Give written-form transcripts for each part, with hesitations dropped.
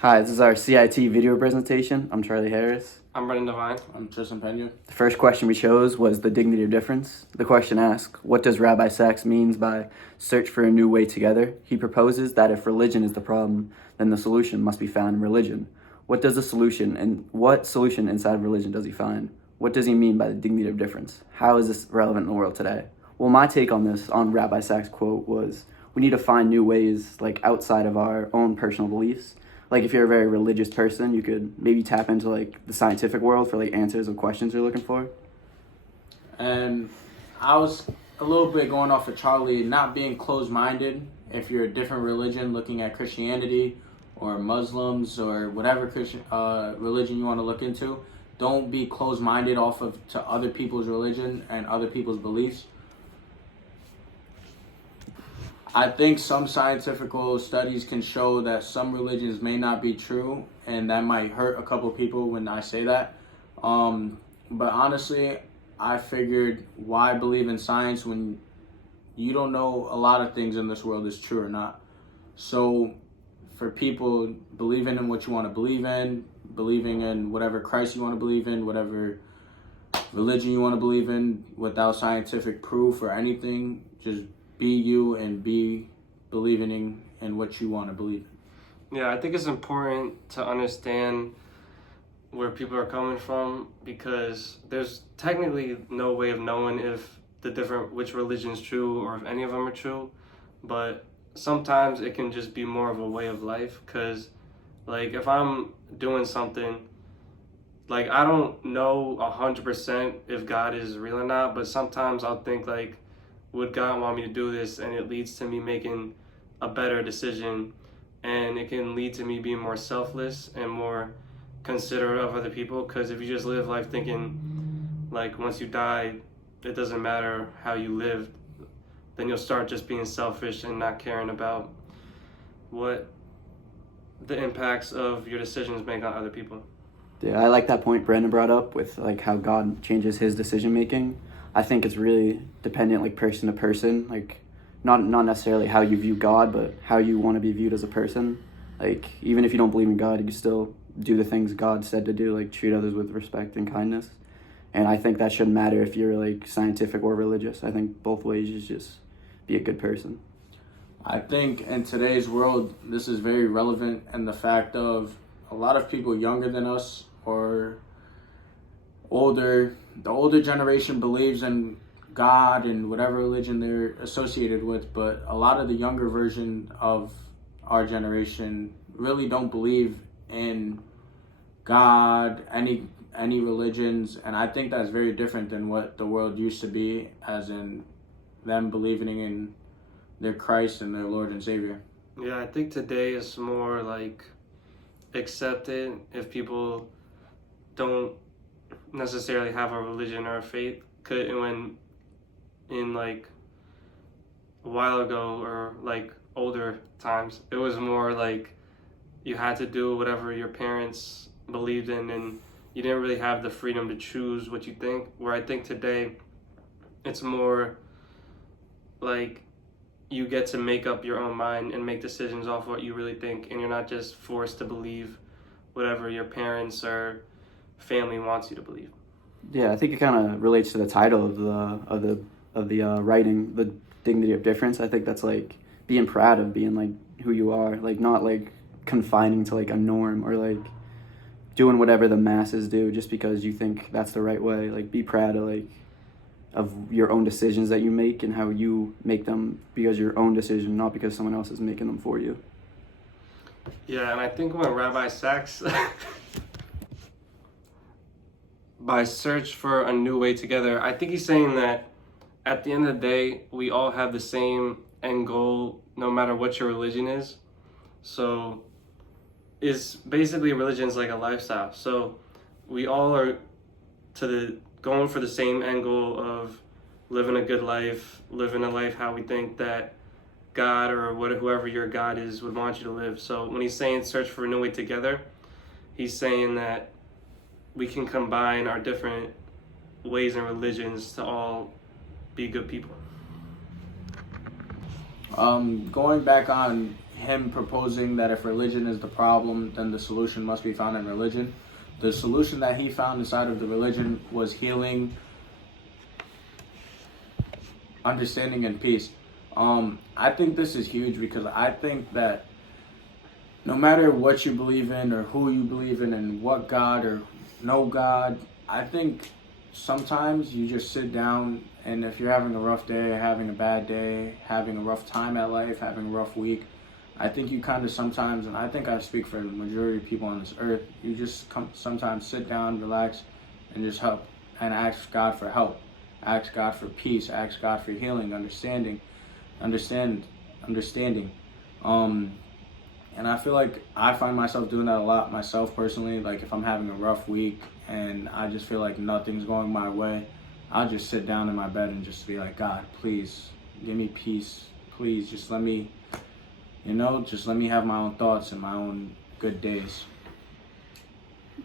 Hi, this is our CIT video presentation. I'm Charlie Harris. I'm Brendan Devine. I'm Tristan. The first question we chose was the dignity of difference. The question asks, what does Rabbi Sachs means by search for a new way together? He proposes that if religion is the problem, then the solution must be found in religion. What does the solution and what solution inside of religion does he find? What does he mean by the dignity of difference? How is this relevant in the world today? Well, my take on this, on Rabbi Sachs' quote, was we need to find new ways, like outside of our own personal beliefs. Like if you're a very religious person, you could maybe tap into like the scientific world for like answers of questions you're looking for. And I was a little bit going off of Charlie, not being closed-minded. If you're a different religion, looking at Christianity or Muslims or whatever Christian religion you want to look into, don't be closed-minded off of to other people's religion and other people's beliefs. I think some scientific studies can show that some religions may not be true, and that might hurt a couple people when I say that. But honestly, I figured, why believe in science when you don't know a lot of things in this world is true or not? So for people believing in what you want to believe in, believing in whatever Christ you want to believe in, whatever religion you want to believe in, without scientific proof or anything, just be you and be believing in what you want to believe in. Yeah, I think it's important to understand where people are coming from, because there's technically no way of knowing if which religion is true or if any of them are true, but sometimes it can just be more of a way of life. Because like if I'm doing something, like I don't know 100% if God is real or not, but sometimes I'll think like, would God want me to do this? And it leads to me making a better decision, and it can lead to me being more selfless and more considerate of other people. Because if you just live life thinking like once you die it doesn't matter how you lived, then you'll start just being selfish and not caring about what the impacts of your decisions make on other people. Yeah, I like that point Brandon brought up with like how God changes his decision making. I think it's really dependent, like person to person, like not necessarily how you view God, but how you want to be viewed as a person. Like even if you don't believe in God, you can still do the things God said to do, like treat others with respect and kindness. And I think that shouldn't matter if you're like scientific or religious. I think both ways is just be a good person. I think in today's world, this is very relevant, and the fact of a lot of people younger than us or the older generation believes in God and whatever religion they're associated with, but a lot of the younger version of our generation really don't believe in God, any religions, and I think that's very different than what the world used to be, as in them believing in their Christ and their Lord and Savior. Yeah, I think today is more like accepted if people don't necessarily have a religion or a faith. When in like a while ago or like older times, it was more like you had to do whatever your parents believed in, and you didn't really have the freedom to choose what you think. Where I think today it's more like you get to make up your own mind and make decisions off what you really think, and you're not just forced to believe whatever your parents or family wants you to believe. Yeah, I think it kind of relates to the title of the writing, the dignity of difference. I think that's like being proud of being like who you are, like not like confining to like a norm or like doing whatever the masses do just because you think that's the right way. Like be proud of your own decisions that you make and how you make them because your own decision, not because someone else is making them for you. Yeah, and I think when Rabbi Sachs by search for a new way together, I think he's saying that at the end of the day, we all have the same end goal, no matter what your religion is. So is basically religion's like a lifestyle. So we all are going for the same end goal of living a good life, living a life how we think that God or whoever your God is would want you to live. So when he's saying search for a new way together, he's saying that we can combine our different ways and religions to all be good people. Going back on him proposing that if religion is the problem, then the solution must be found in religion. The solution that he found inside of the religion was healing, understanding, and peace. I think this is huge because I think that no matter what you believe in or who you believe in and what God or no God, I think sometimes you just sit down, and if you're having a rough day, having a bad day, having a rough time at life, having a rough week, I think you kind of sometimes, and I think I speak for the majority of people on this earth, you just sometimes sit down, relax, and just help and ask God for help. Ask God for peace, ask God for healing, understanding. And I feel like I find myself doing that a lot myself personally. Like if I'm having a rough week and I just feel like nothing's going my way, I'll just sit down in my bed and just be like, God, please give me peace. Please just let me, just let me have my own thoughts and my own good days.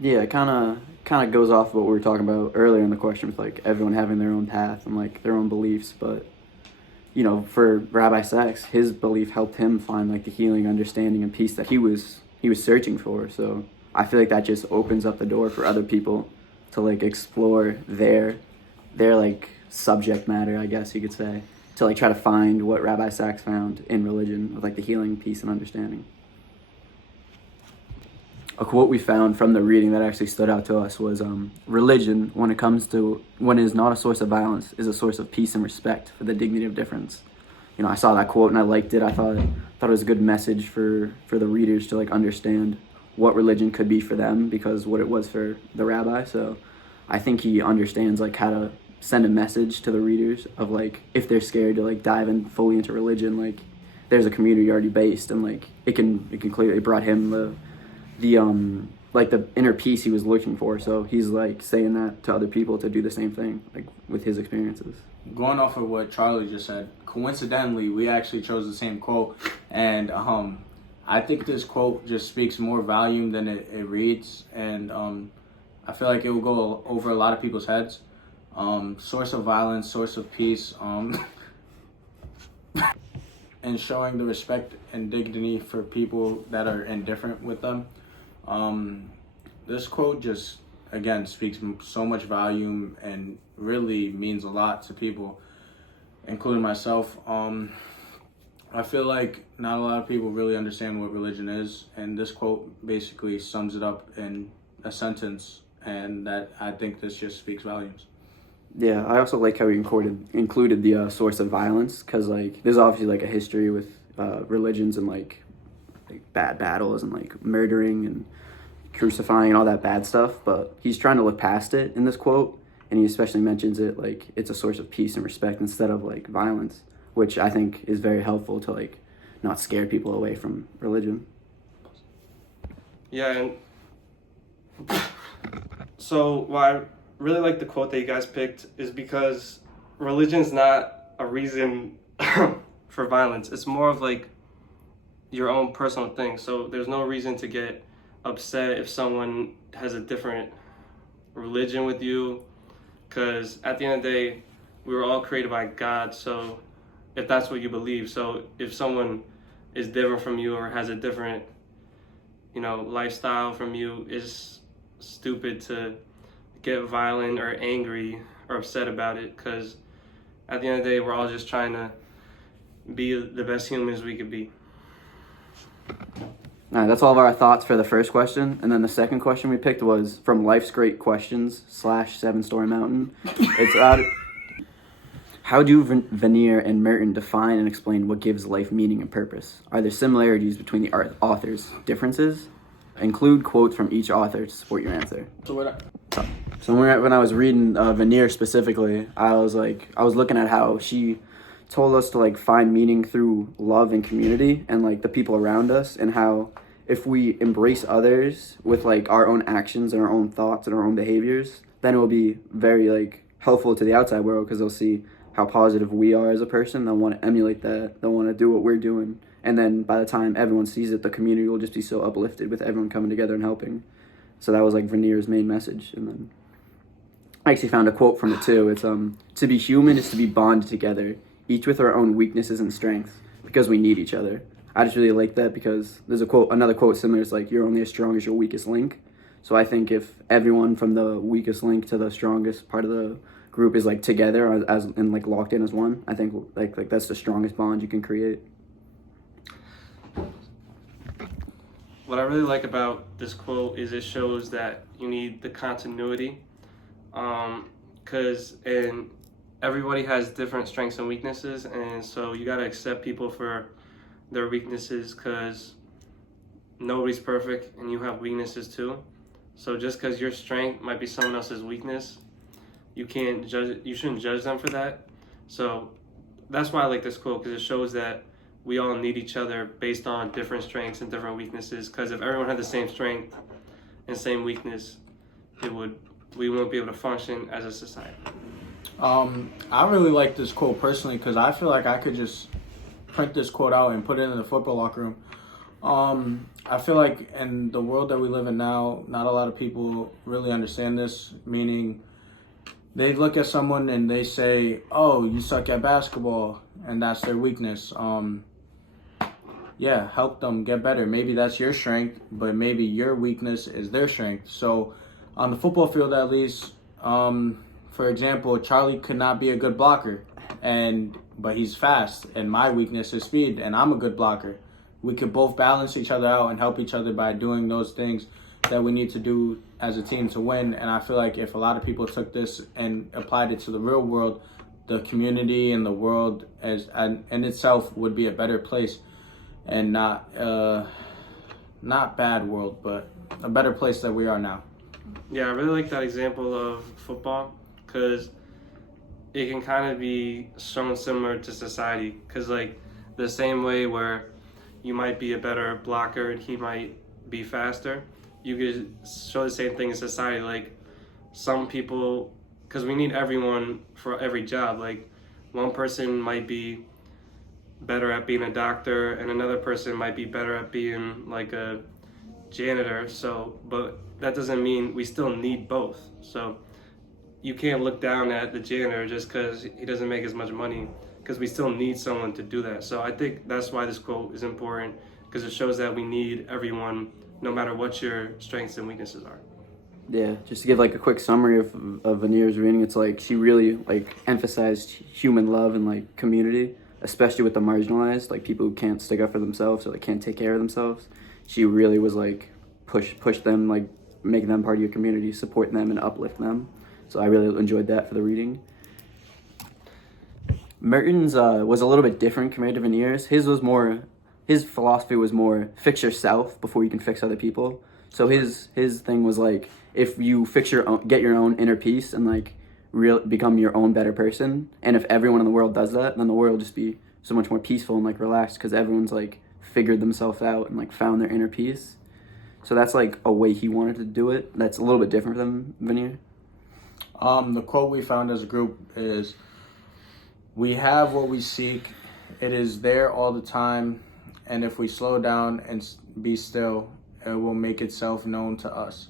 Yeah, it kind of goes off what we were talking about earlier in the question with like everyone having their own path and like their own beliefs, but for Rabbi Sachs, his belief helped him find like the healing, understanding, and peace that he was searching for. So I feel like that just opens up the door for other people to like explore their like subject matter, I guess you could say, to like try to find what Rabbi Sachs found in religion with like the healing, peace, and understanding. A quote we found from the reading that actually stood out to us was, religion, when it is not a source of violence, is a source of peace and respect for the dignity of difference. I saw that quote and I liked it. I thought it was a good message for the readers to like understand what religion could be for them, because what it was for the rabbi. So I think he understands like how to send a message to the readers of like, if they're scared to like dive in fully into religion, like there's a community already based, and like it can clearly, it brought him the inner peace he was looking for. So he's like saying that to other people to do the same thing, like with his experiences. Going off of what Charlie just said, coincidentally, we actually chose the same quote, and I think this quote just speaks more volume than it reads, and I feel like it will go over a lot of people's heads. Source of violence, source of peace, and showing the respect and dignity for people that are indifferent with them. This quote just, again, speaks so much volume and really means a lot to people, including myself. I feel like not a lot of people really understand what religion is, and this quote basically sums it up in a sentence, and that I think this just speaks volumes. Yeah, I also like how he included the source of violence, because like there's obviously like a history with religions and like bad battles and like murdering and crucifying and all that bad stuff, but he's trying to look past it in this quote, and he especially mentions it like it's a source of peace and respect instead of like violence, which I think is very helpful to like not scare people away from religion. Yeah, and so why I really like the quote that you guys picked is because religion's not a reason for violence. It's more of like your own personal thing. So there's no reason to get upset if someone has a different religion with you, because at the end of the day, we were all created by God. So if that's what you believe, so if someone is different from you or has a different lifestyle from you, it's stupid to get violent or angry or upset about it, because at the end of the day, we're all just trying to be the best humans we could be. All right, that's all of our thoughts for the first question. And then the second question we picked was from Life's Great Questions / 7-Story Mountain. It's about how do Veneer and Merton define and explain what gives life meaning and purpose? Are there similarities between the authors, differences? Include quotes from each author to support your answer. So when I was reading Veneer specifically, I was looking at how she told us to like find meaning through love and community and like the people around us, and how if we embrace others with like our own actions and our own thoughts and our own behaviors, then it will be very like helpful to the outside world, because they'll see how positive we are as a person. They'll want to emulate that. They'll want to do what we're doing. And then by the time everyone sees it, the community will just be so uplifted with everyone coming together and helping. So that was like Veneer's main message. And then I actually found a quote from it too. It's to be human is to be bonded together, each with our own weaknesses and strengths, because we need each other. I just really like that because there's another quote similar. It's like you're only as strong as your weakest link. So I think if everyone from the weakest link to the strongest part of the group is like together as and like locked in as one, I think like that's the strongest bond you can create. What I really like about this quote is it shows that you need the continuity, because everybody has different strengths and weaknesses, and so you got to accept people for their weaknesses, because nobody's perfect and you have weaknesses too. So just because your strength might be someone else's weakness, you shouldn't judge them for that. So that's why I like this quote, because it shows that we all need each other based on different strengths and different weaknesses, because if everyone had the same strength and same weakness, we won't be able to function as a society. I really like this quote personally because I feel like I could just print this quote out and put it in the football locker room. I feel like in the world that we live in now, not a lot of people really understand this, meaning they look at someone and they say, oh, you suck at basketball, and that's their weakness. Yeah, help them get better. Maybe that's your strength, but maybe your weakness is their strength. So on the football field, at least, for example, Charlie could not be a good blocker, but he's fast, and my weakness is speed, and I'm a good blocker. We could both balance each other out and help each other by doing those things that we need to do as a team to win. And I feel like if a lot of people took this and applied it to the real world, the community and the world in itself would be a better place, and not bad world, but a better place that we are now. Yeah, I really like that example of football, because it can kind of be shown similar to society, because like the same way where you might be a better blocker and he might be faster, you could show the same thing in society. Like some people, because we need everyone for every job, like one person might be better at being a doctor and another person might be better at being like a janitor. So but that doesn't mean we still need both. So you can't look down at the janitor just because he doesn't make as much money, because we still need someone to do that. So I think that's why this quote is important, because it shows that we need everyone, no matter what your strengths and weaknesses are. Yeah, just to give like a quick summary of Vanier's reading, it's like she really like emphasized human love and like community, especially with the marginalized, like people who can't stick up for themselves or like can't take care of themselves. She really was like push them, like make them part of your community, support them and uplift them. So I really enjoyed that for the reading. Merton's was a little bit different compared to Vanier's. His philosophy was more fix yourself before you can fix other people. So his thing was like, if you get your own inner peace and like become your own better person, and if everyone in the world does that, then the world will just be so much more peaceful and like relaxed, because everyone's like figured themselves out and like found their inner peace. So that's like a way he wanted to do it. That's a little bit different than Vanier. The quote we found as a group is, we have what we seek. It is there all the time. And if we slow down and be still, it will make itself known to us.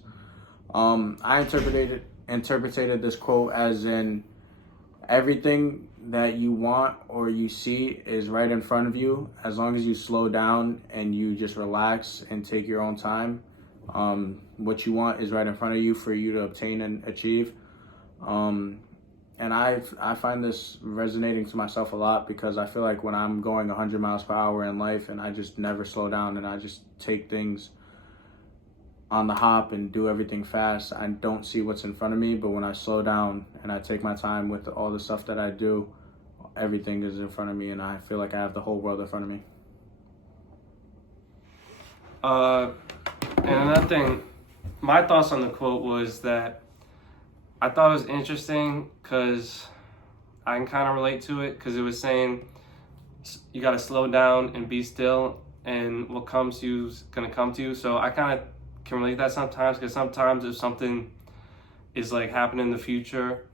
I interpreted this quote as in, everything that you want or you see is right in front of you. As long as you slow down and you just relax and take your own time, what you want is right in front of you for you to obtain and achieve. And I find this resonating to myself a lot, because I feel like when I'm going 100 miles per hour in life and I just never slow down and I just take things on the hop and do everything fast, I don't see what's in front of me. But when I slow down and I take my time with all the stuff that I do, everything is in front of me and I feel like I have the whole world in front of me. And another thing, my thoughts on the quote was that I thought it was interesting because I can kind of relate to it, because it was saying you got to slow down and be still, and what comes to you is going to come to you. So I kind of can relate that sometimes, because sometimes if something is like happening in the future,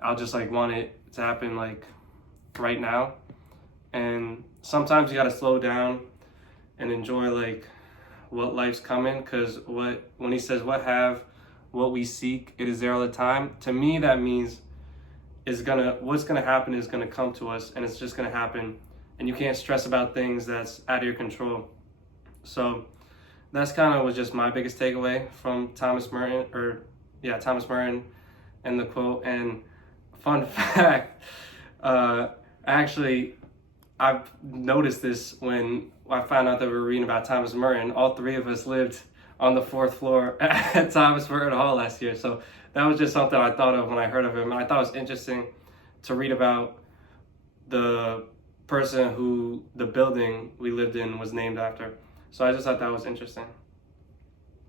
I'll just like want it to happen like right now. And sometimes you got to slow down and enjoy like what life's coming, because when he says what we seek, it is there all the time. To me, that means what's gonna happen is gonna come to us, and it's just gonna happen and you can't stress about things that's out of your control. So that's kind of was just my biggest takeaway from Thomas Merton, Thomas Merton and the quote. And fun fact, actually, I've noticed this when I found out that we were reading about Thomas Merton. All three of us lived on the 4th floor at Thomas Merton Hall last year. So that was just something I thought of when I heard of him. And I thought it was interesting to read about the person who the building we lived in was named after. So I just thought that was interesting.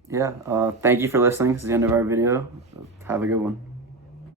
Yeah, thank you for listening. This is the end of our video. Have a good one.